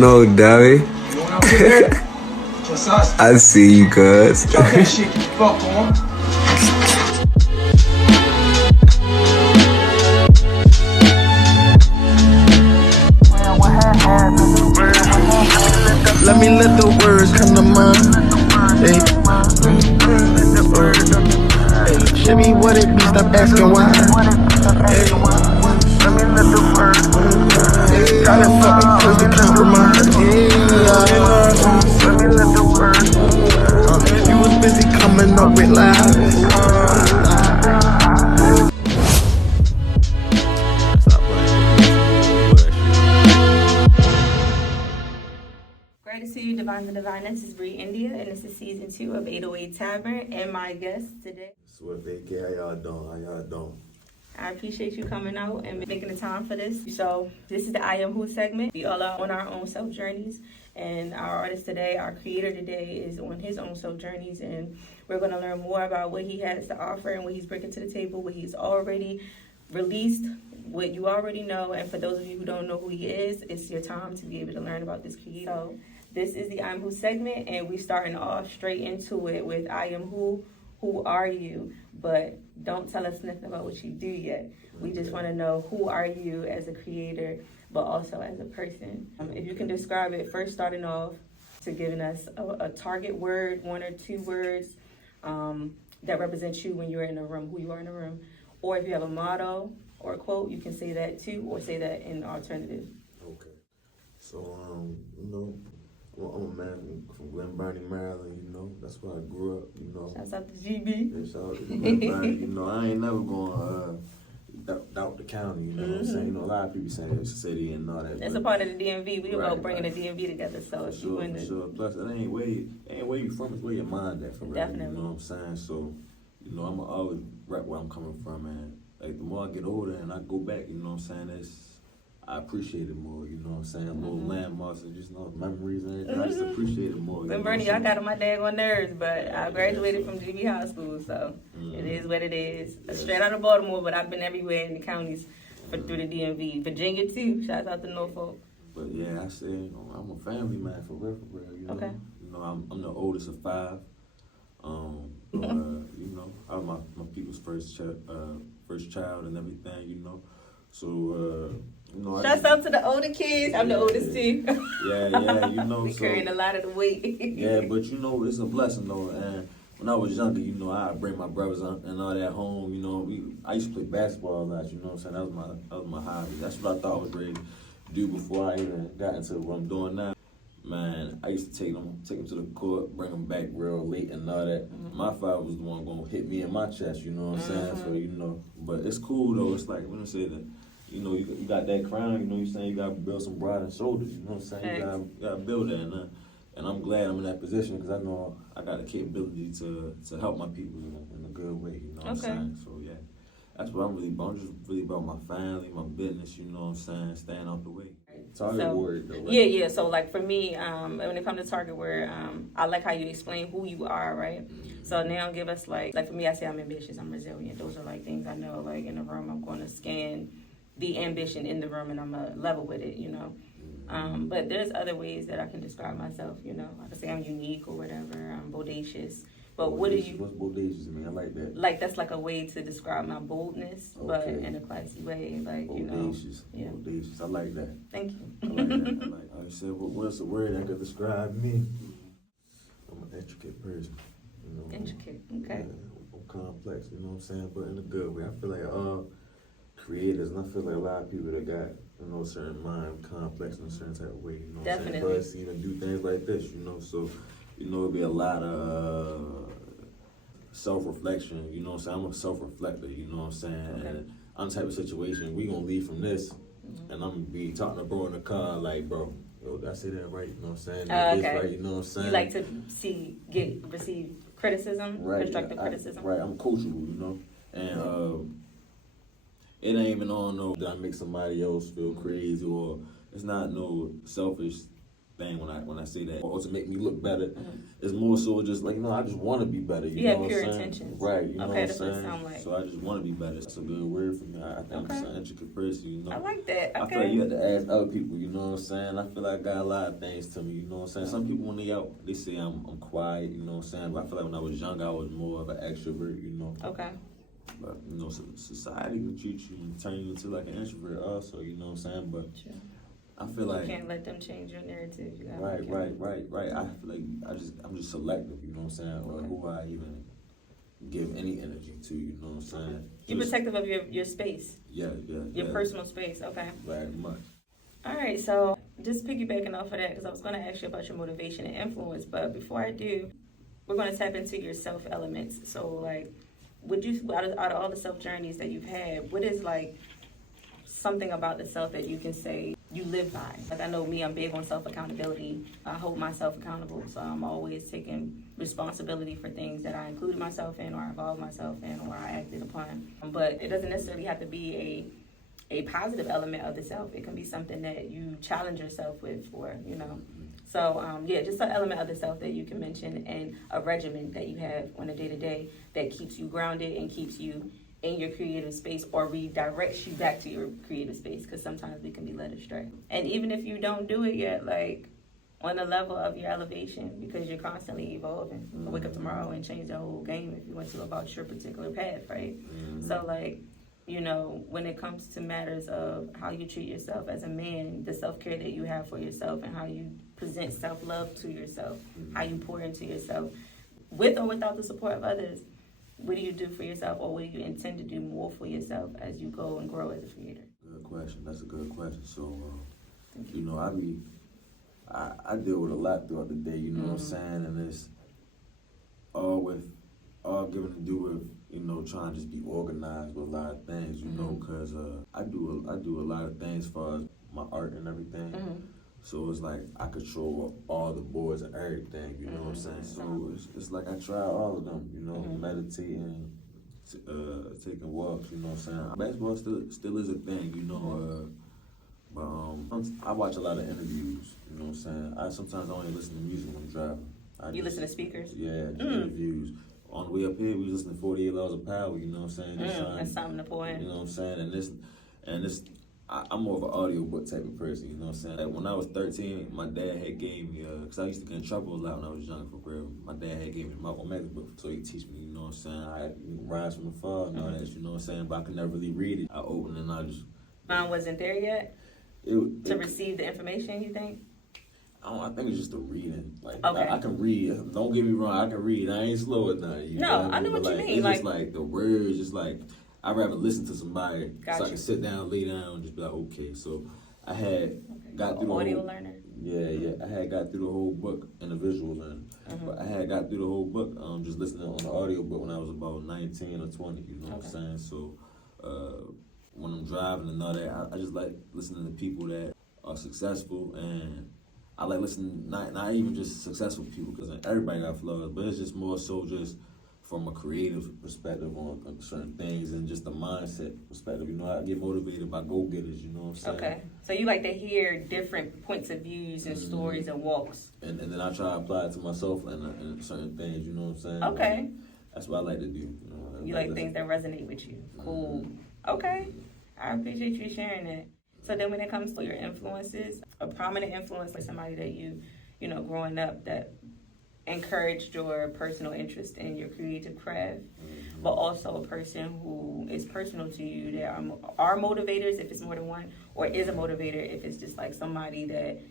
don't know, dummy. I see you, cuz. Drop that shit, get the fuck on. Let me let the words come to mind. Hey. Hey. Show me what it be, stop asking why. Hey. Let me let the words. Hey. Got it fucking close to compromise. Yeah. Let me let the words. You was busy coming up with lies. Great to see you, Divines and Divine. This is Bree India, and this is season 2 of 808 Tavern. And my guest today, SWiFT, how y'all doing? How y'all doing? I appreciate you coming out and making the time for this. So this is the I Am Who segment. We all are on our own self journeys, and our artist today, our creator today, is on his own self journeys, and we're going to learn more about what he has to offer and what he's bringing to the table, what he's already released, what you already know. And for those of you who don't know who he is, it's your time to be able to learn about this creator. So this is the I Am Who segment, and we're starting off straight into it with I Am Who. Who are you? But don't tell us nothing about what you do yet. We just want to know, who are you as a creator, but also as a person? If you can describe it, first starting off to giving us a target word, 1 or 2 words that represent you when you're in a room, who you are in a room. Or if you have a motto or a quote, you can say that too, or say that in alternative. Okay. So, I'm a man from Glen Burnie, Maryland, That's where I grew up, Shouts out to GB. Yeah, shout out to Glen Burnie. I ain't never going doubt the county, you know what I'm saying? A lot of people say it's a city and all that. That's a part of the DMV. We about bringing the DMV together, so if you in the... Sure. Plus, it ain't where you from, it's where your mind at for real. Definitely. You know what I'm saying? So, I'm always rep where I'm coming from, and like the more I get older and I go back, you know what I'm saying, I appreciate it more, you know what I'm saying? Little landmarks and just memories and everything. I just appreciate it more. Glen Burnie, y'all got on my daggone nerves, but I graduated from GB High School, so it is what it is. Straight out of Baltimore, but I've been everywhere in the counties through the DMV. Virginia too. Shouts out to Norfolk. But yeah, I say, I'm a family man for real, Okay. I'm the oldest of 5. I was my people's first child and everything, So, Shouts out to the older kids. I'm the oldest too. Yeah, They carrying a lot of the weight. Yeah, but it's a blessing though. And when I was younger, I'd bring my brothers and all that home. I used to play basketball a lot. You know what I'm saying? That was my hobby. That's what I thought I was ready to do before I even got into what I'm doing now. Man, I used to take them to the court, bring them back real late and all that. My father was the one gonna hit me in my chest. You know what I'm saying? So but it's cool though. It's like when I say that. You got that crown, you saying you gotta build some broad shoulders, you know what I'm saying? You gotta build that, and I'm glad I'm in that position because I know I got the capability to help my people in a good way, you know what I'm saying? So yeah, that's what I'm really about. I'm just really about my family, my business, you know what I'm saying? Staying out the way. Target word though, right? Yeah. So like for me, when it comes to target word, I like how you explain who you are, right? So now give us like for me, I say I'm ambitious, I'm resilient. Those are like things I know. Like in the room, I'm going to scan the ambition in the room, and I'm a level with it, But there's other ways that I can describe myself, I can say I'm unique or whatever. I'm bodacious. But what do you? What's bodacious mean? I like that. Like that's like a way to describe my boldness, but in a classy way, like bodacious. Yeah. Bodacious. I like that. Thank you. I like that. I said, what's the word that could describe me? I'm an intricate person. Intricate. Okay. Yeah, I'm complex. You know what I'm saying? But in a good way. I feel like creators, and I feel like a lot of people that got a certain mind complex in a certain type of way, Definitely. For us to even do things like this, so it'll be a lot of self-reflection, you know what I'm saying? I'm a self-reflector, you know what I'm saying? Okay. And I'm the type of situation, we gonna leave from this, and I'm gonna be talking to bro in the car, like, bro, did I say that right? You know what I'm saying? Okay. Right, you know what I'm saying? You like to receive criticism, right, constructive criticism? Right, I'm coachable, and it ain't even on that I make somebody else feel crazy, or it's not no selfish thing when I say that, or to make me look better. It's more so just like, I just want to be better. You have know what pure I'm saying? intentions. Right. You know Okay, what that's I'm what it saying? sound like. So I just want to be better. That's a good word for me. I think I'm just an intricate person. I like that. Okay. I feel like you have to ask other people. You know what I'm saying? I feel like I got a lot of things to me. You know what I'm saying? Some people when they out, they say I'm quiet. You know what I'm saying? But I feel like when I was younger, I was more of an extrovert. You know. Okay. But society can treat you and turn you into like an introvert also. You know what I'm saying? But Sure. I feel like you can't let them change your narrative. You gotta right. be I feel like I'm just selective. You know what I'm saying? Or who I even give any energy to. You know what I'm saying? You're protective of your space. Yeah. Your personal space. Okay. Very much. All right. So just piggybacking off of that, because I was going to ask you about your motivation and influence, but before I do, we're going to tap into your self elements. So like, would you out of all the self journeys that you've had, what is like something about the self that you can say you live by? Like I know me, I'm big on self-accountability. I hold myself accountable, so I'm always taking responsibility for things that I included myself in or I involved myself in or I acted upon. But it doesn't necessarily have to be a positive element of the self. It can be something that you challenge yourself with So just an element of the self that you can mention and a regimen that you have on a day-to-day that keeps you grounded and keeps you in your creative space or redirects you back to your creative space, because sometimes we can be led astray. And even if you don't do it yet, like on the level of your elevation, because you're constantly evolving. You can wake up tomorrow and change the whole game if you went to about your particular path, right? So like, when it comes to matters of how you treat yourself as a man, the self-care that you have for yourself and how you present self-love to yourself, how you pour into yourself, with or without the support of others, what do you do for yourself, or what do you intend to do more for yourself as you go and grow as a creator? Good question. That's a good question. So, I deal with a lot throughout the day, you know what I'm saying? And it's all given to do with, trying to just be organized with a lot of things, because I do a lot of things as far as my art and everything. So it's like I control all the boards and everything, you know what I'm saying? So it's like I try all of them, meditating, taking walks, you know what I'm saying? Basketball still is a thing, but I watch a lot of interviews, you know what I'm saying? I sometimes only listen to music when I'm driving. You listen to speakers? Yeah, interviews. On the way up here, we was listening to 48 Laws of Power, you know what I'm saying? That's something to pour in. You know what I'm saying? And this, I'm more of an audiobook type of person, you know what I'm saying? Like when I was 13, my dad had gave me, because I used to get in trouble a lot when I was younger for real. My dad had gave me my magic book so he could teach me, you know what I'm saying? I rise from afar and all that, you know what I'm saying? But I could never really read it. I opened and I just... Mine wasn't there yet? To receive the information, you think? I think it's just the reading. Like, okay. I can read. Don't get me wrong, I can read. I ain't slow at nothing. No, I know what you mean. It's just like the words, just like, I'd rather listen to somebody so I can sit down, lay down, and just be like, okay. So I had got through the audio whole... learner? Yeah. I had got through the whole book and the visuals. But I had got through the whole book just listening on the audio book when I was about 19 or 20, you know what I'm saying? So when I'm driving and all that, I just like listening to people that are successful, and I like listening, not even just successful people, because everybody got flaws, but it's just more so just from a creative perspective on certain things and just a mindset perspective. I get motivated by go-getters, you know what I'm saying? Okay. So you like to hear different points of views and stories and walks. And then I try to apply it to myself and certain things, you know what I'm saying? Okay. That's what I like to do. You like things that resonate with you. Cool. Okay. I appreciate you sharing that. So then when it comes to your influences, a prominent influence, like somebody that you growing up that encouraged your personal interest in your creative craft, but also a person who is personal to you that are motivators if it's more than one, or is a motivator if it's just like somebody that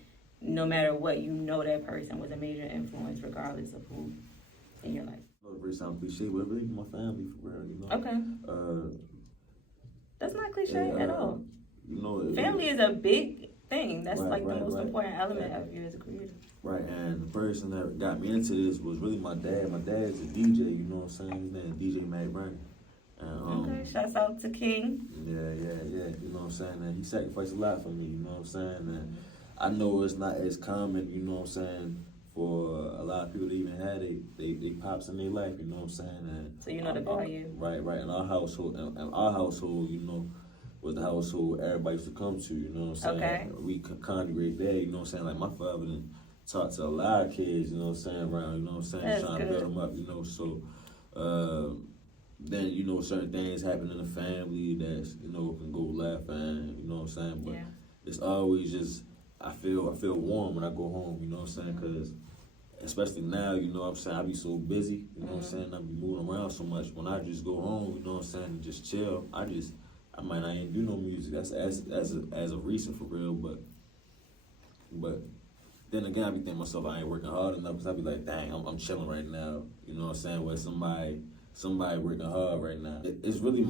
no matter what, that person was a major influence regardless of who in your life. It very sound cliche, but really my family for real, Okay. That's not cliche at all. Family is a big thing. That's the most important element of you as a creator. Right, and the person that got me into this was really my dad. My dad's a DJ, you know what I'm saying? His name is DJ Mac Brandon. Okay, shouts out to King. Yeah, you know what I'm saying? And he sacrificed a lot for me, you know what I'm saying? And I know it's not as common, you know what I'm saying, for a lot of people to even have they pops in their life, you know what I'm saying? And so the value. Right. In our household, was the household everybody used to come to, you know what I'm saying? Okay. We congregate there, you know what I'm saying? Like my father done talked to a lot of kids, you know what I'm saying, around, you know what I'm saying, That's trying to good. build them up, you know, so then, you know, certain things happen in the family that's, you know, can go left and, you know what I'm saying, but Yeah. it's always just, I feel warm when I go home, you know what I'm saying, because especially now, you know what I'm saying, I be so busy, you know what I'm saying, I be moving around so much. When I just go home, you know what I'm saying, and just chill, I might not even do no music. That's as of recent for real, but then again, I be thinking myself, I ain't working hard enough, because I be like, dang, I'm chilling right now, you know what I'm saying, where somebody working hard right now. It's really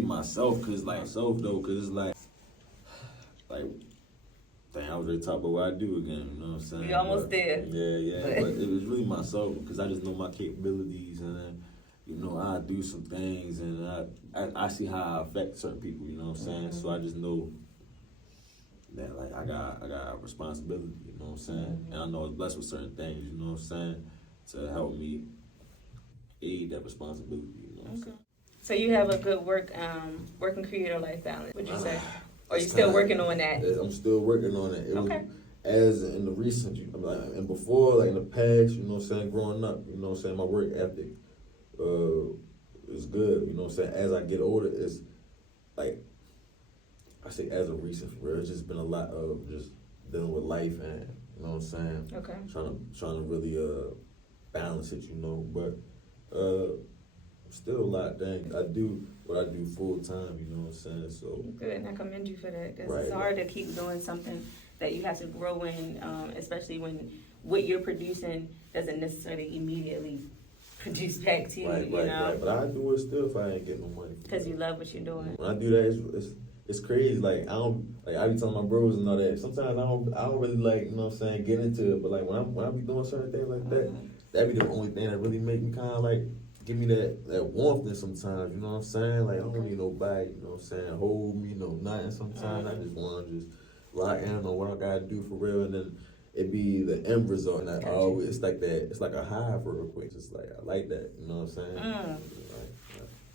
myself, cause it's like, dang, I was ready to talk about what I do again, you know what I'm saying? We almost there. Yeah, but it was really myself, because I just know my capabilities, and you know, I do some things, and I see how I affect certain people, you know what I'm saying? So I just know that, like, I got a responsibility, you know what I'm saying? And I know it's blessed with certain things, you know what I'm saying, to help me aid that responsibility, you know what I'm saying? So you have a good working creator life balance, would you say? Or you It's still time. working on that? I'm still working on it. Okay. As in the recent, and before, like in the past, you know what I'm saying, growing up, you know what I'm saying, my work ethic is good, you know what I'm saying. As I get older, it's like, I say as of recent, for real, it's just been a lot of just dealing with life and, you know what I'm saying, Okay. trying to really balance it, you know, but still a lot of things. I do what I do full time, you know what I'm saying, so. Good, and I commend you for that, because Right, it's hard to keep doing something that you have to grow in, especially when what you're producing doesn't necessarily immediately produce back to you, you know? Right. But I do it still if I ain't getting no money. Because you love what you're doing. When I do that, it's crazy. Like I be telling my bros and all that. Sometimes I don't really like, you know what I'm saying, get into it. But like when I be doing certain things like that, that be the only thing that really make me kind of like give me that warmth sometimes. You know what I'm saying? Like I don't need nobody, you know what I'm saying, hold me, no nothing. Sometimes I just want to just lock in on what I gotta do for real, and then it be the end result. And I always, it's like that. It's like a high for real quick. Just like I like that. You know what I'm saying?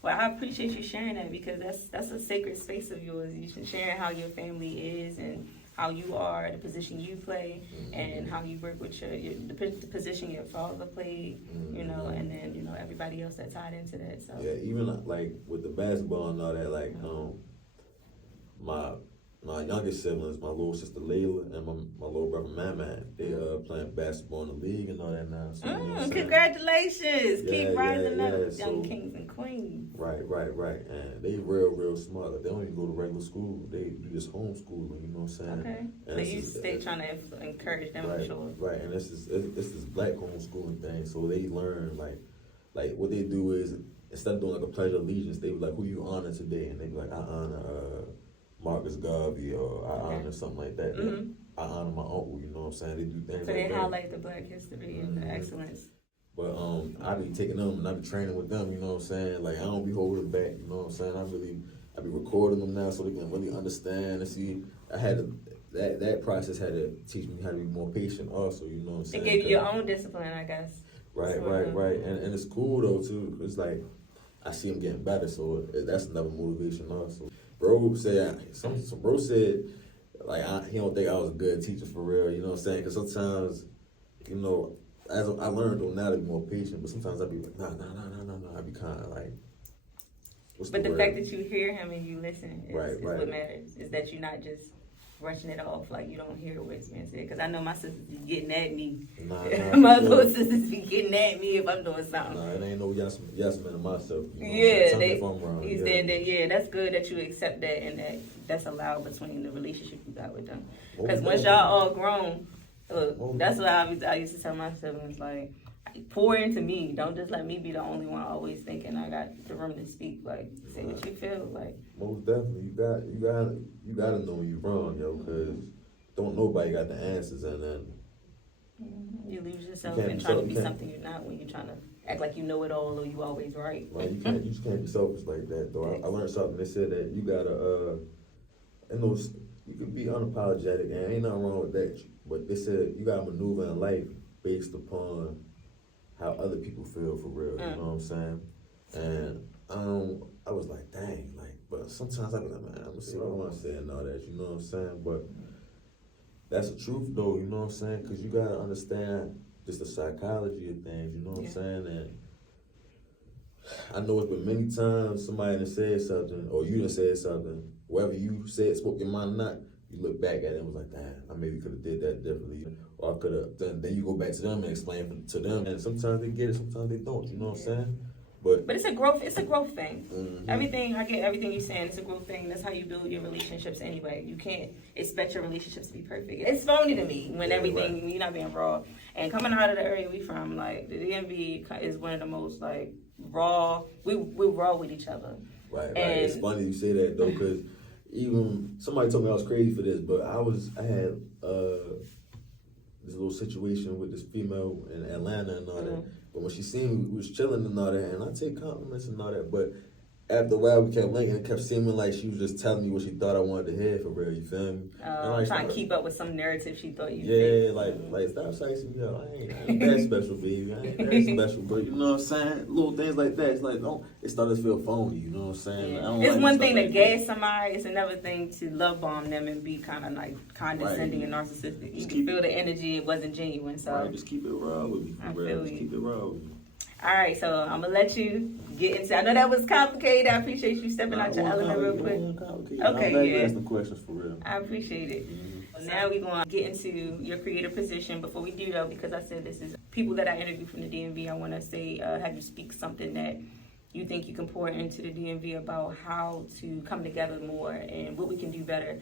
Well, I appreciate you sharing that, because that's a sacred space of yours. You sharing how your family is and how you are, the position you play, and how you work with the position your father played, you know, and then, you know, everybody else that tied into that. So yeah, even like with the basketball and all that, like my youngest siblings, my little sister Layla and my little brother Man, they playing basketball in the league and all that now. So, you know what I'm saying? Congratulations! Yeah, Keep rising up, young so, kings and queens. Right. And they real smart. Like, they don't even go to regular school. They do this homeschooling, you know what I'm saying? Okay. And So you stay trying to encourage them, right, for sure. Right, and it's this black homeschooling thing. So they learn, like what they do is, instead of doing like a pledge of allegiance, they be like, who you honor today? And they be like, I honor Marcus Garvey, or I honor something like that. I honor my uncle, you know what I'm saying? They do things So like they that. highlight the black history and the excellence. But I be taking them and I be training with them, you know what I'm saying? Like, I don't be holding back, you know what I'm saying? I be recording them now so they can really understand and see. I had to, that process had to teach me how to be more patient also, you know what I'm saying? It gave you your own discipline, I guess. Right. And it's cool though too. It's like, I see them getting better, so that's another motivation also. Bro said, some bro said, like, he don't think I was a good teacher for real, you know what I'm saying? Because sometimes, you know, as I learned though now to be more patient, but sometimes I be like, nah. I be kind of like, But the fact that you hear him and you listen is what matters. Is that you're not just brushing it off like you don't hear what's being said. Because I know my sisters be getting at me. My little sisters be getting at me if I'm doing something. Nah, it ain't no yes man to myself. You know Yeah, if I'm wrong. he's there. Yeah, that's good that you accept that and that's allowed between the relationship you got with them. Because once y'all all grown, look, that's what I used to tell my siblings, like, pour into me. Don't just let me be the only one always thinking I got the room to speak. Like, say what you feel. Like, most definitely, you gotta know when you're wrong, yo, because don't nobody got the answers, and then you lose yourself in trying to be something you're not when you're trying to act like you know it all or you always right. Right, you just can't be selfish like that, though. I learned something. They said that you gotta, you can be unapologetic, and ain't nothing wrong with that. But they said you gotta maneuver in life based upon how other people feel for real. You know what I'm saying? And I was like, dang, like, But sometimes I be like, man, I'm gonna see what I want to say and all that, you know what I'm saying? But that's the truth though, you know what I'm saying? Because you gotta understand just the psychology of things, you know what I'm saying? And I know it's been many times somebody done said something, or you done said something, whether you said, spoke your mind or not, you look back at it and was like, damn, I maybe could have did that differently. Or I could have, then you go back to them and explain to them. And sometimes they get it, sometimes they don't, you know what I'm saying? But it's a growth thing. Everything, I get everything you're saying, it's a growth thing. That's how you build your relationships anyway. You can't expect your relationships to be perfect. It's phony to me when everything, you're not being raw. And coming out of the area we from, like, the DMV is one of the most, like, raw, we're raw with each other. Right. It's funny you say that though, because even somebody told me I was crazy for this, but I had this little situation with this female in Atlanta and all that. But when she seen me, we was chilling and all that, and I take compliments and all that. But after a while, we kept linking. It kept seeming like she was just telling me what she thought I wanted to hear for real. You feel me? Trying to keep up with some narrative she thought you. Yeah, like stop sexing me out. I ain't that special, baby. I ain't that special, but you know what I'm saying? Little things like that. It's like it started to feel phony. You know what I'm saying? Yeah. Like, it's one thing to gas somebody. It's another thing to love bomb them and be kind of like condescending and narcissistic. You can feel the energy. It wasn't genuine. So just keep it raw with me. I feel you. Keep it raw with me. All right, so I'm gonna let you get into. I know that was complicated. I appreciate you stepping out your element real quick. Okay, Ask some questions for real. I appreciate it. Now we're gonna get into your creative position. Before we do though, because I said this is people that I interview from the DMV, I want to say have you speak something that you think you can pour into the DMV about how to come together more and what we can do better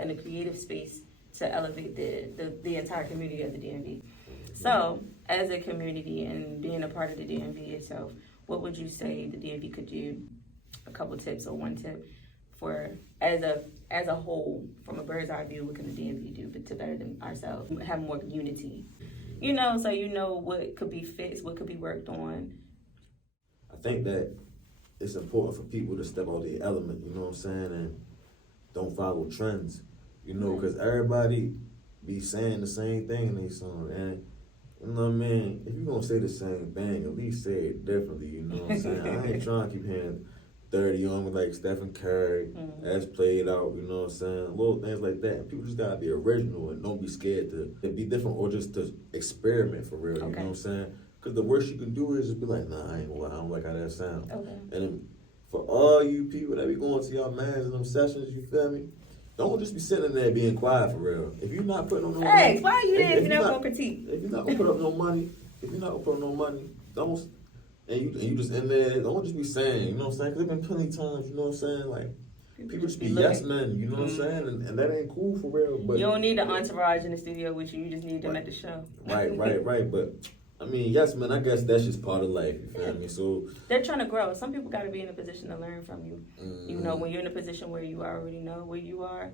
in the creative space to elevate the entire community of the DMV. So, as a community and being a part of the DMV itself, what would you say the DMV could do? A couple tips or one tip for as a whole, from a bird's eye view, what can the DMV do to better than ourselves, have more unity? You know, so you know what could be fixed, what could be worked on. I think that it's important for people to step out their element, you know what I'm saying, and don't follow trends, you know, because everybody be saying the same thing in their song, and you know what I mean? If you're gonna say the same thing, at least say it differently, you know what I'm saying? I ain't trying to keep hearing 30 on me like Stephen Curry, as played out, you know what I'm saying? Little things like that. And people just gotta be original and don't be scared to be different or just to experiment for real, you know what I'm saying? Because the worst you can do is just be like, nah, I ain't gonna lie, I don't like how that sound. And then for all you people that be going to y'all mans and them sessions, you feel me? Don't just be sitting there being quiet for real. If you're not putting on no money, why are you there if you're not gonna critique? If you're not gonna put up no money, don't. And you just in there. Don't just be saying, you know what I'm saying? Because there's been plenty of times, you know what I'm saying? Like people just be yes men, you know what I'm saying? And that ain't cool for real. But you don't need an entourage in the studio with you. You just need them at the show. Right. But I mean, yes, man, I guess that's just part of life, you feel me? So they're trying to grow. Some people got to be in a position to learn from you. You know, when you're in a position where you already know where you are,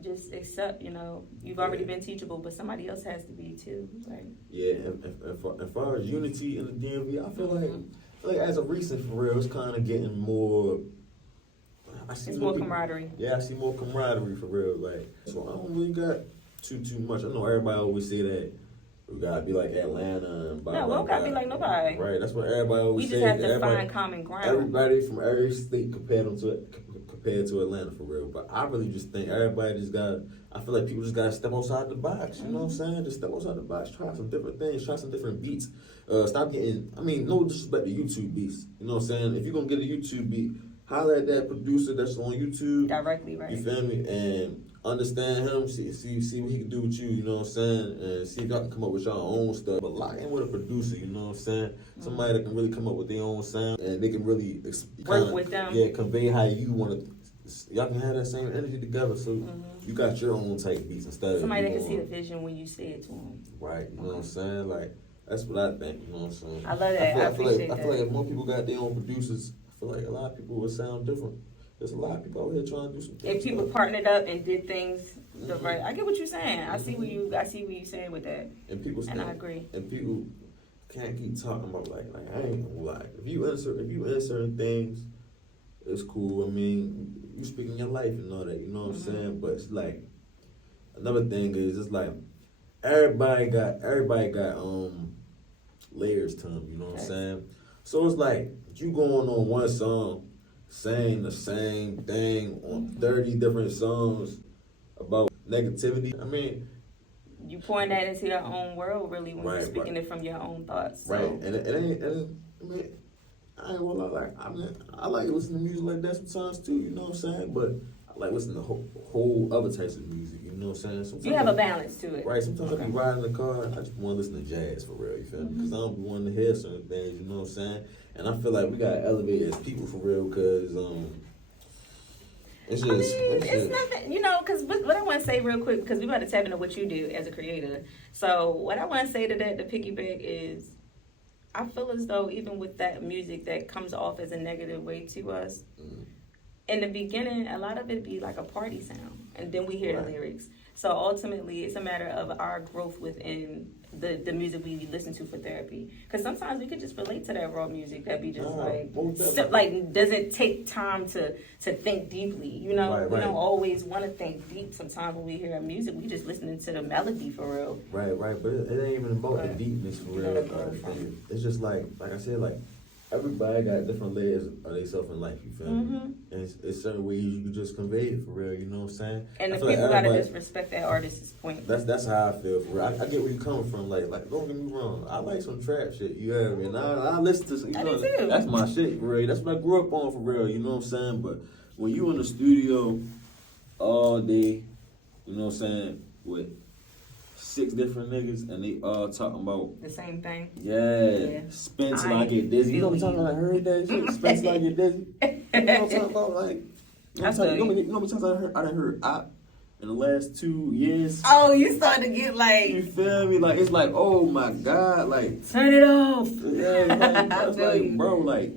just accept, you know, you've already been teachable, but somebody else has to be too, right? Yeah, and as far as unity in the DMV, I feel like as of recent, for real, it's kind of getting more. It's more camaraderie. Yeah, I see more camaraderie for real. Like, so I don't really got too much. I know everybody always say that. We gotta be like Atlanta and blah, no, we don't gotta be like nobody. Right, that's what everybody always say. We just have to find common ground. Everybody from every state compared to Atlanta for real. But I really just think everybody just got. I feel like people just gotta step outside the box. You know what I'm saying? Just step outside the box. Try some different things. Try some different beats. Stop getting. I mean, no disrespect to YouTube beats. You know what I'm saying? If you're gonna get a YouTube beat, holler at that producer that's on YouTube directly, right? You feel me? And understand him, see what he can do with you, you know what I'm saying? And see if y'all can come up with your own stuff. But lock in with a producer, you know what I'm saying? Somebody that can really come up with their own sound and they can really work with them. Yeah, convey how you want to. Y'all can have that same energy together, so you got your own type beats instead of somebody that can see the vision when you say it to them. Right, you know what I'm saying? Like that's what I think. You know what I'm saying? I love that. I appreciate that. I feel like if more people got their own producers, I feel like a lot of people would sound different. There's a lot of people out here trying to do some things. If people partnered up and did things the right, I get what you're saying. I see what you're saying with that. And people, I agree. And people can't keep talking about like I ain't gonna lie. If you in certain things, it's cool. I mean, you speaking your life and all that. You know what I'm saying? But it's like another thing is it's like everybody got layers to them. You know what I'm saying? So it's like you going on one song. saying the same thing on 30 different songs about negativity. I mean, you pouring that into your own world, really, when you're speaking it from your own thoughts. So. Right, and it ain't. I mean, I ain't gonna lie. I like listening to music like that sometimes too. You know what I'm saying? But I like listening to whole other types of music. You know what I'm saying? Sometimes you have a balance to it. Right. Sometimes I be riding in the car. I just want to listen to jazz for real. You feel me? Because I don't be wanting to hear certain things. You know what I'm saying? And I feel like we gotta elevate as people for real. Because it's just, it's nothing, you know, because what I want to say real quick, because we got to tap into what you do as a creator. So what I want to say to that, the piggyback is, I feel as though even with that music that comes off as a negative way to us, in the beginning, a lot of it be like a party sound, and then we hear the lyrics. So ultimately, it's a matter of our growth within the music we listen to for therapy. Because sometimes we could just relate to that raw music that be just like doesn't take time to think deeply. You know, we don't always want to think deep. Sometimes when we hear music, we just listening to the melody for real. Right. But it ain't even about the deepness for real. It's just like I said, like everybody got different layers of themselves in life. You feel me? And it's certain ways you can just convey it for real. You know what I'm saying? And the people gotta just respect that artist's point. That's how I feel for real. I get where you coming from. Like don't get me wrong. I like some trap shit. You heard me? And I listen to some. You know, too. That's my shit for real. That's what I grew up on for real. You know what I'm saying? But when you in the studio all day, you know what I'm saying, with 6 different niggas and they all talking about the same thing. Yeah. Spin till I get dizzy. You know what I'm talking about? I heard that shit. Spin till I get dizzy. You know what I'm talking about? Like, you know how many times I done heard op in the last 2 years? Oh, you started to get like, you feel me? Like, it's like, oh my God, like, turn it off. Yeah, like bro, like,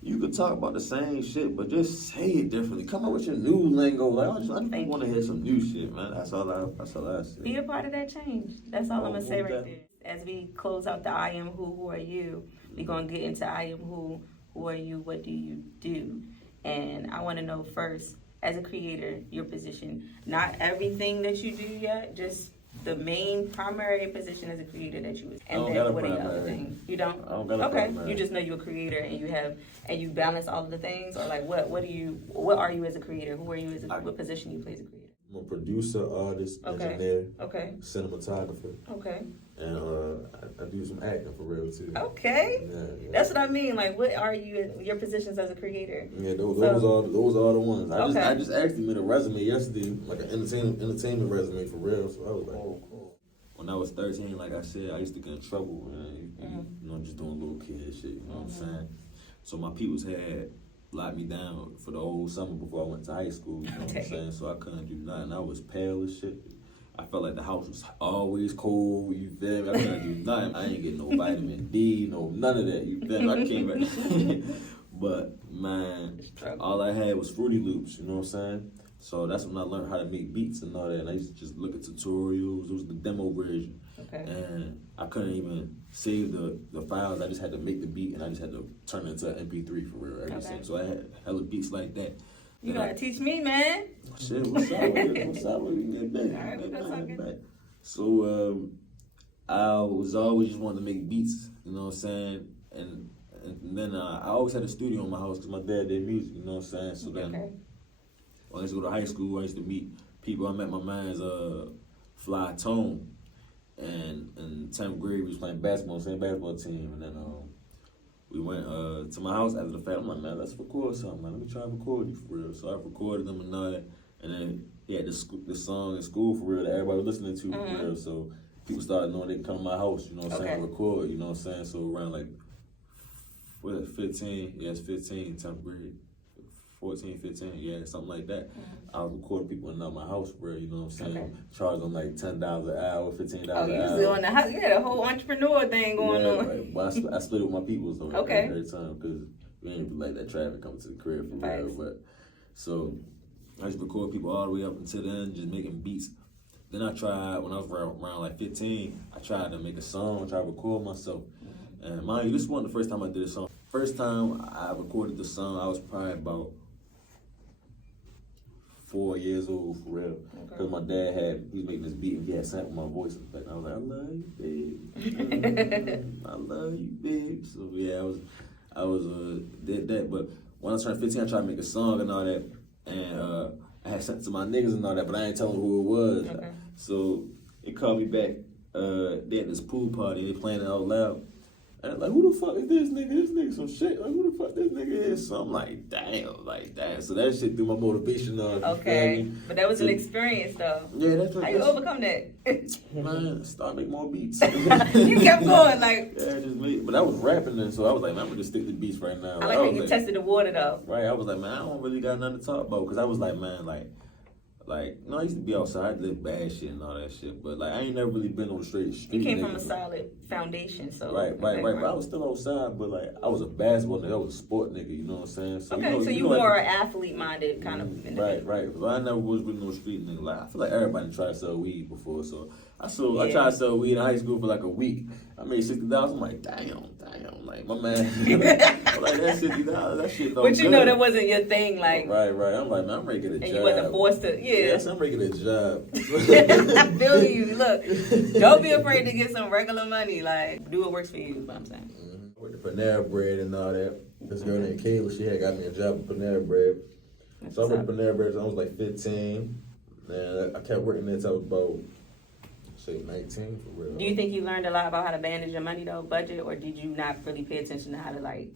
you could talk about the same shit, but just say it differently. Come up with your new lingo. Like, I just want to hear some new shit, man. That's all I say. Be a part of that change. That's all I'm gonna say right there. As we close out the I am who are you, we're gonna get into I am who are you, what do you do? And I want to know first, as a creator, your position. Not everything that you do yet, just the main primary position as a creator that you. And then what are the other things? You don't? I don't got a primary. You just know you're a creator and you balance all of the things, or like what are you as a creator? Who are you what position you play as a creator? I'm a producer, artist, engineer, cinematographer. Okay. And I do some acting for real too. Okay. Yeah. That's what I mean. Like, what are your positions as a creator? Yeah, those are the ones. I just actually made a resume yesterday, like an entertainment resume for real. So I was like, oh, cool. When I was 13, like I said, I used to get in trouble, man. You know, just doing little kid shit. You know what I'm saying? So my peoples had locked me down for the whole summer before I went to high school. You know what I'm saying? So I couldn't do nothing. I was pale as shit. I felt like the house was always cold. You feel me? I couldn't do nothing. I ain't getting no vitamin D, none of that. You feel me? I came back. But man, all I had was Fruity Loops. You know what I'm saying? So that's when I learned how to make beats and all that. And I used to just look at tutorials. It was the demo version. Okay. And I couldn't even save the files. I just had to make the beat and I just had to turn it into an MP3 for real every single. So I had hella beats like that. You gotta teach me, man. Shit, what's up with it? What's up with it? We get back. All right, we go talking. So I was always just wanting to make beats, you know what I'm saying? And then I always had a studio in my house because my dad did music, you know what I'm saying? So then when I used to go to high school, I used to meet people. I met my man's Fly Tone. And in 10th grade, we was playing basketball, same basketball team. And then we went to my house after the fact. I'm like, man, let's record something. Like, let me try to record you for real. So I recorded them and all that. And then he had this song in school for real that everybody was listening to for real. So people started knowing they could come to my house, you know what I'm saying, record, you know what I'm saying? So around like, 15? Yeah, it's 15, 10th grade. 14, 15, yeah, something like that. I was recording people in my house, bro, you know what I'm saying? Charge them like $10 an hour, $15 an hour. Oh, you was on the house. You had a whole entrepreneur thing going on. Right. But I split it with my people though every time because we ain't like that traffic coming to the crib for real. But so I used to record people all the way up until then, just making beats. Then I tried, when I was around like 15, I tried to make a song, try to record myself. And mind you, this wasn't the first time I did a song. First time I recorded the song, I was probably about 4 years old for real. Because my dad he was making this beat and he had sampled my voice. And I was like, I love you, babe. I love you, babe. So yeah, I was did that. But when I turned 15, I tried to make a song and all that, and I had sent it to my niggas and all that, but I ain't telling who it was. Okay. So it called me back. They at this pool party, they playing it out loud. And I'm like, who the fuck is this nigga? This nigga some shit. Like, who the fuck this nigga is? So I'm like, damn. So that shit threw my motivation on. Okay. But that was an experience, though. Yeah, that's what. How you overcome that? Man, start making more beats. You kept going, like. Yeah, just made. But I was rapping then, so I was like, man, I'm gonna just stick to beats right now. I like how you tested the water, though. Right, I was like, man, I don't really got nothing to talk about, because I was like, man, you know, I used to be outside, I live bad shit and all that shit, but like I ain't never really been on the straight street. You came from a solid foundation, so. Right. But I was still outside, but like I was a basketball nigga, I was a sport nigga, you know what I'm saying? So, okay, so you more athlete minded kind of. Right. But I never was really no street nigga. Like I feel like everybody tried to sell weed before, so I tried to sell weed in high school for like a week. I made $60. I'm like, damn. Like my man, like that $60, that shit don't. But you know that wasn't your thing, like. Right. I'm like, man, I'm ready to get a job. And you wasn't forced to, yeah. Yes, I'm ready to get a job. I feel you. Look, don't be afraid to get some regular money. Like, do what works for you. What I'm saying. I worked at Panera Bread and all that. This girl named Kayla, she had got me a job at Panera Bread. So I worked at Panera Bread until I was like 15, and I kept working there until I was about. 19 for real. Do you think you learned a lot about how to manage your money though, budget, or did you not really pay attention to how to like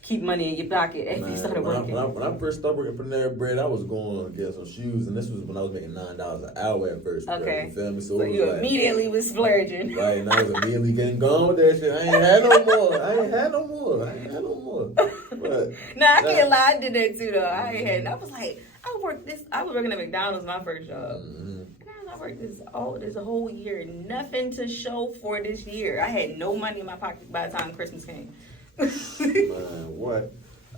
keep money in your pocket after you started working? When I first started working for Panera Bread, I was going to get some shoes, and this was when I was making $9 an hour at first. Okay. Bro, you feel me? So you like, immediately was splurging. Right, and I was immediately getting gone with that shit. I ain't had no more. But, I can't lie, I did that too though. I was working at McDonald's my first job. Mm-hmm. I worked this whole year, nothing to show for this year. I had no money in my pocket by the time Christmas came. Man, what?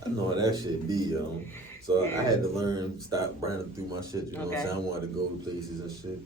I know how that shit be, yo. So I had to stop running through my shit, you know what I'm saying? I wanted to go to places and shit,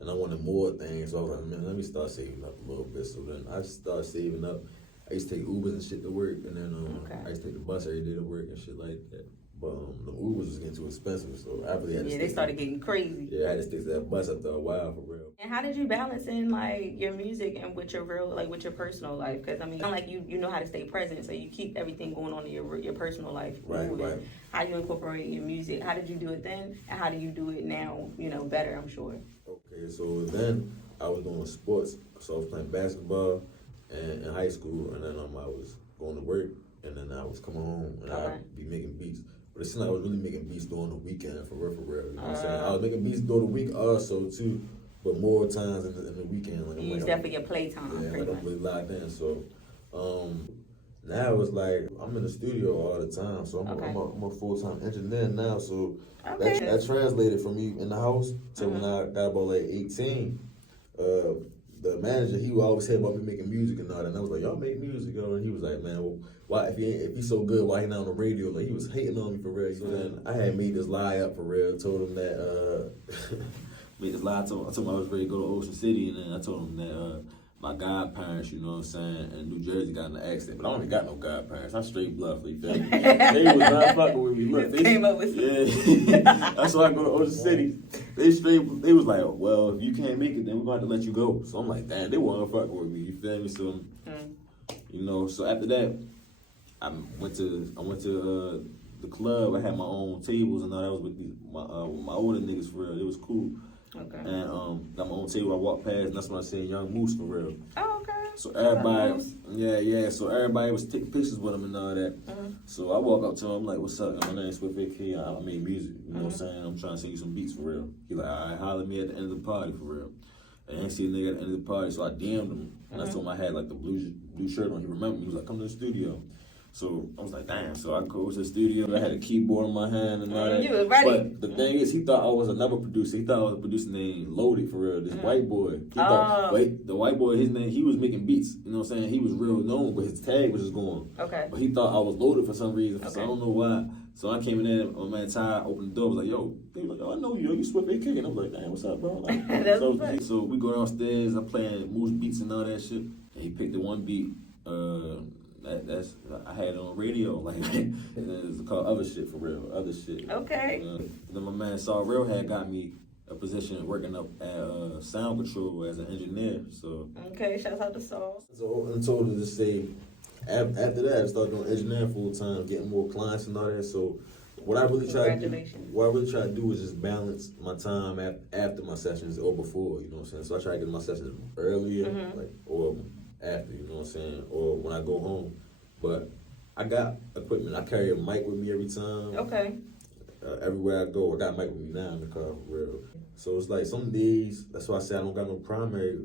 and I wanted more things. So I was like, man, let me start saving up a little bit. So then I started saving up. I used to take Ubers and shit to work, and then I used to take the bus every day to work and shit like that. But the Ubers was getting too expensive, so I really had to they started getting crazy. Yeah, I had to stick to that bus after a while, for real. And how did you balance in like your music and with your with your personal life? Because I mean, like you know how to stay present, so you keep everything going on in your personal life. Right. How you incorporate your music? How did you do it then, and how do you do it now? You know, better, I'm sure. Okay, so then I was doing sports, so I was playing basketball in high school, and then I was going to work, and then I was coming home, and I'd be making beats. But it seemed like I was really making beats during the weekend, for real. You know what I'm saying? I was making beats during the week also, too, but more times in the weekend. Like, you use that for your playtime. Yeah, like I'm really locked in. So now it's like I'm in the studio all the time. So I'm a full-time engineer now. So that translated for me in the house to when I got about like 18. The manager, he would always say about me making music and all that. And I was like, y'all make music, yo. And he was like, man, well, why if he's so good, why he not on the radio? Like, he was hating on me for real. So then I had made this lie up for real. Told him that made this lie. I told him I was ready to go to Ocean City, and then I told him that my godparents, you know what I'm saying, in New Jersey got in an accident. But I don't even got no godparents. I'm straight bluff, you feel me? They was not fucking with me. Look, they came up with that's why I go to Ocean City. They was like, well, if you can't make it, then we're going to have to let you go. So I'm like, damn, they weren't fucking with me, you feel me? So, you know, so after that, I went to the club. I had my own tables and all that. Was with my older niggas for real. It was cool. Okay. And got my own table. I walked past, and that's when I said Young Moose for real. Oh, okay. So everybody, so everybody was taking pictures with him and all that. So I walk up to him, I'm like, "What's up? My name's SWiFT. I make music. You know what I'm saying? I'm trying to sing you some beats for real." He like, "All right, holler at me at the end of the party for real." And I ain't see a nigga at the end of the party, so I DM'd him, and I told him I had like the blue shirt on. He remembered me. He was like, "Come to the studio." So I was like, damn. So I go to the studio. I had a keyboard in my hand and all that. You was ready. But the thing is, he thought I was another producer. He thought I was a producer named Loaded for real. This white boy. He thought, the white boy, his name, he was making beats. You know what I'm saying? He was real known, but his tag was just going. Okay. But he thought I was Loaded for some reason. So I don't know why. So I came in there, my man Ty opened the door, was like, yo. They was like, oh, I know you, you SWiFT. And I was like, damn, what's up, bro? Like, so we go downstairs, I'm playing Moose beats and all that shit. And he picked the one beat, I had it on radio, like it's called Other Shit for real, Other Shit. Okay. Then my man Saw Real had got me a position working up at Sound Control as an engineer. So okay, shout out to Saul. So I told her to say, After that, I started doing engineering full time, getting more clients and all that. So what I really try to do is just balance my time after my sessions or before, you know what I'm saying? So I try to get my sessions earlier, like, or after, you know what I'm saying? Or when I go home. But I got equipment. I carry a mic with me every time. Okay. Everywhere I go, I got a mic with me now in the car, for real. So it's like some days, that's why I say I don't got no primary,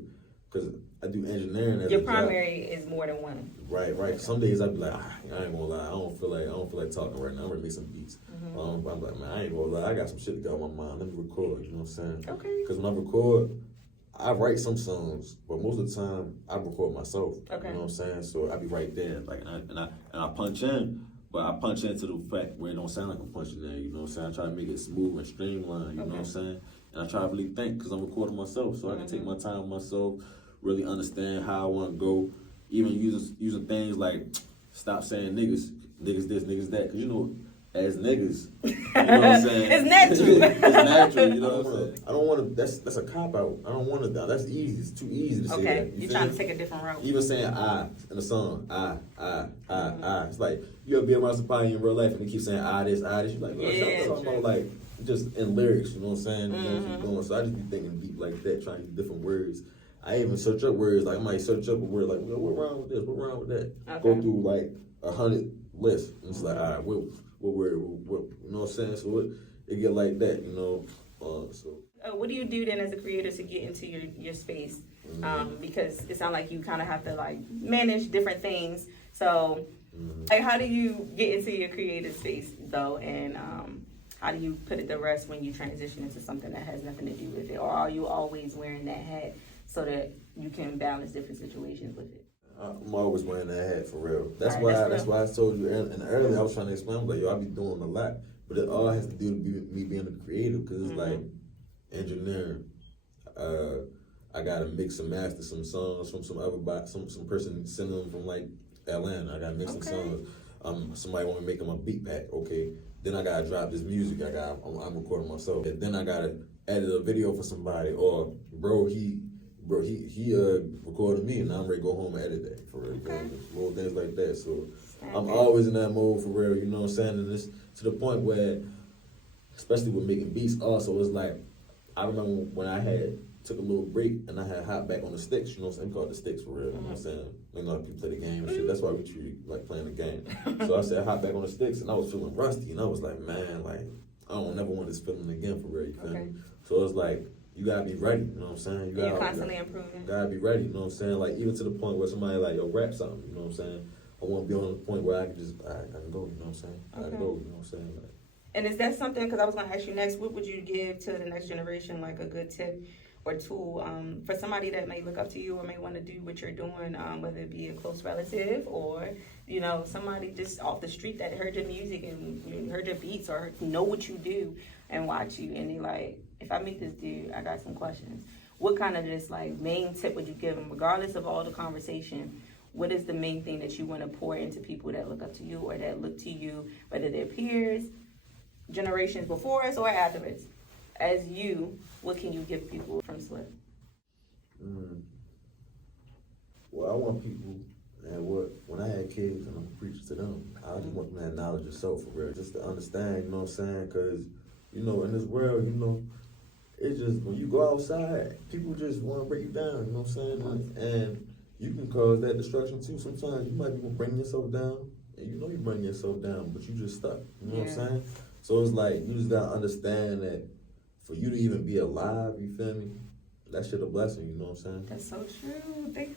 because I do engineering as Your a primary job. is more than one. Right. Some days I be like, I ain't gonna lie, I don't feel like talking right now. I'm ready to make some beats. I'm like, man, I ain't gonna lie, I got some shit to go on my mind. Let me record. You know what I'm saying? Okay. Because when I record, I write some songs, but most of the time I record myself. Okay. You know what I'm saying? So I be right there, like, and I punch in. But I punch into the fact where it don't sound like I'm punching in, you know what I'm saying? I try to make it smooth and streamlined, you know what I'm saying? And I try to really think, because I'm recording myself, so I can take my time with myself, really understand how I want to go, even using things like, stop saying niggas this, niggas that, because, you know, as niggas, you know what I'm saying? It's natural. It's natural, you know what I'm saying? I don't want to, that's a cop-out. I don't want to, that's easy, it's too easy to say that. Okay, you're trying to take a different route. Even saying I in the song, I. It's like, you ever be around somebody in real life and they keep saying I this. You're like, I'm talking about like, just in lyrics, you know what I'm saying? You know what keep going. So I just be thinking deep like that, trying to use different words. I even search up words, like I might search up a word like, what wrong with this? What wrong with that? Okay. Go through like 100 lists. And it's like, all right, what word, what, you know what I'm saying? So it get like that, you know? What do you do then as a creator to get into your space? Because it sounds like you kind of have to like manage different things. So like, how do you get into your creative space though? And how do you put it to rest when you transition into something that has nothing to do with it? Or are you always wearing that hat so that you can balance different situations with it? I'm always wearing that hat for real. That's right, why I told you in the earlier I was trying to explain. I'm like, yo, I be doing a lot, but it all has to do with me being a creative, because it's like engineering. I gotta mix and master some songs from some person sending them from like Atlanta. I gotta mix some songs. Somebody want me to make them a beat pack. Okay, then I gotta drop this music. I'm recording myself. And then I gotta edit a video for somebody. Or he recorded me, and I'm ready to go home and edit that for real. Okay. Little things like that. So I'm always in that mode for real. You know what I'm saying? And it's to the point where, especially with making beats, also it's like, I remember when I took a little break and I had hopped back on the sticks, you know what I'm saying? We call it the sticks for real, you know what I'm saying? You know, people play the game and shit. That's why we treat it like playing the game. So I said I hopped back on the sticks and I was feeling rusty, and I was like, man, like, I don't never want this feeling again for real, you feel me? So it's like, you gotta be ready, you know what I'm saying? You're constantly improving. Gotta be ready, you know what I'm saying? Like, even to the point where somebody like, yo, rap something, you know what I'm saying? I wanna be on the point where I can just, I can go, you know what I'm saying? I can go, you know what I'm saying? Like, and is that something, because I was going to ask you next, what would you give to the next generation, like a good tip or tool for somebody that may look up to you or may want to do what you're doing, whether it be a close relative or, you know, somebody just off the street that heard your music and heard your beats or know what you do and watch you, and they like, if I meet this dude, I got some questions. What kind of just like main tip would you give them, regardless of all the conversation? What is the main thing that you want to pour into people that look up to you or that look to you, whether they're peers, generations before us or after us? As you, what can you give people from SWiFT? Well, I want people, and when I had kids and I'm preaching to them, I just want them to have knowledge of self for real, just to understand, you know what I'm saying? Because, you know, in this world, you know, it's just, when you go outside, people just want to break you down, you know what I'm saying? And you can cause that destruction too. Sometimes you might be bringing yourself down, and you know you're bringing yourself down, but you just stuck, you know what I'm saying? So it's like, you just gotta understand that for you to even be alive, you feel me? That shit a blessing, you know what I'm saying? That's so true.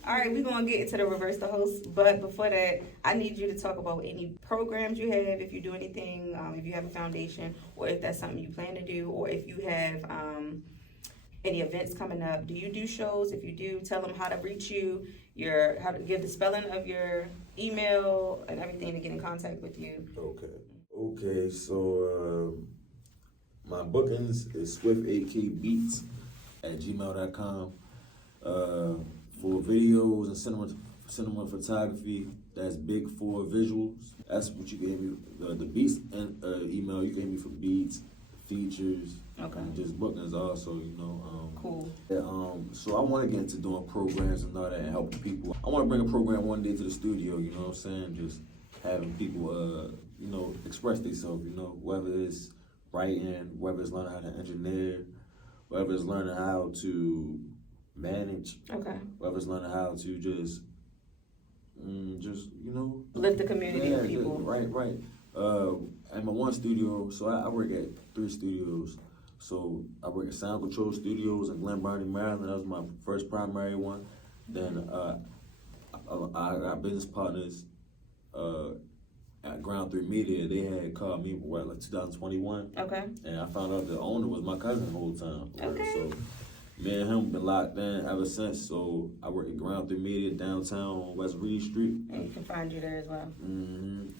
All right, we're going to get into the reverse the host, but before that, I need you to talk about any programs you have, if you do anything, if you have a foundation, or if that's something you plan to do, or if you have any events coming up. Do you do shows? If you do, tell them how to reach you, how to give the spelling of your email and everything to get in contact with you. Okay, so my bookings is SWiFT8KBeats@gmail.com. For videos and cinema photography, that's Big 4 Visuals. That's what you can hit me. The beats and email, you can hit me for beats. features, Okay. and just bookings also, you know. Cool. Yeah, so I want to get into doing programs and all that and helping people. I want to bring a program one day to the studio, you know what I'm saying? Just having people, you know, express themselves, you know, whether it's writing, whether it's learning how to engineer, whether it's learning how to manage, Okay. whether it's learning how to just you know, Lift the community of people. Right. At my one studio, so I work at 3 studios. So I work at Sound Control Studios in Glen Burnie, Maryland. That was my first primary one. Then our business partners at Ground 3 Media, they had called me like 2021. Okay. And I found out the owner was my cousin the whole time. Okay. So me and him been locked in ever since. So I work at Ground 3 Media downtown on West Reed Street. And you can find you there as well. And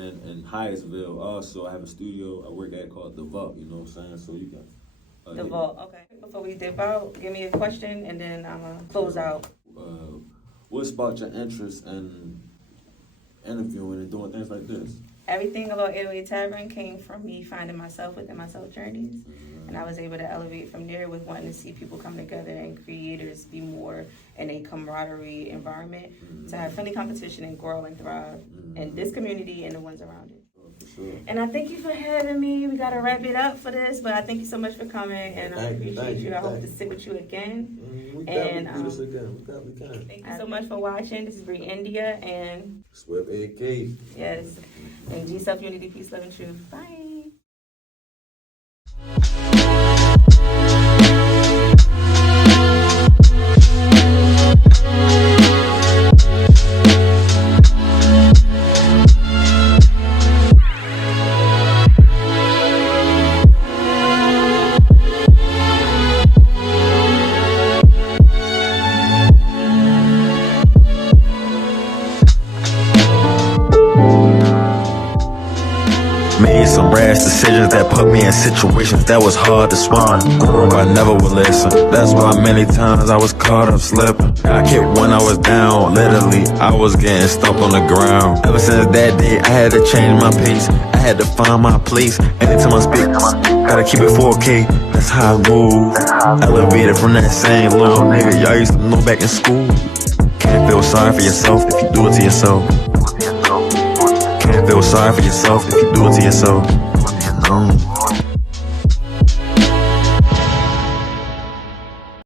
then in Hyattsville also I have a studio I work at called The Vault, you know what I'm saying? So you can The Vault, okay. Before we dip out, give me a question and then I'm gonna close out. What sparked your interest in interviewing and doing things like this? Everything about 808 Tavern came from me finding myself within my self journeys. And I was able to elevate from there with wanting to see people come together and creators be more in a camaraderie environment to have friendly competition and grow and thrive in this community and the ones around it. Sure. And I thank you for having me. We got to wrap it up for this, but I thank you so much for coming and I appreciate you. I hope to sit with you again. We And do this again. We can. Thank you so much for watching. This is Bree India and SWiFT AK. yes, and G Self Unity, Peace, Love, and Truth. Bye. Made some rash decisions that put me in situations that was hard to swallow. Grew up, I never would listen. That's why many times I was caught up slipping. I kept when I was down, literally, I was getting stuck on the ground. Ever since that day, I had to change my pace. I had to find my place. Anytime I speak, gotta keep it 4K. That's how I move. Elevated from that same little nigga y'all used to know back in school. Can't feel sorry for yourself if you do it to yourself. Can't feel sorry for yourself if you do it to yourself.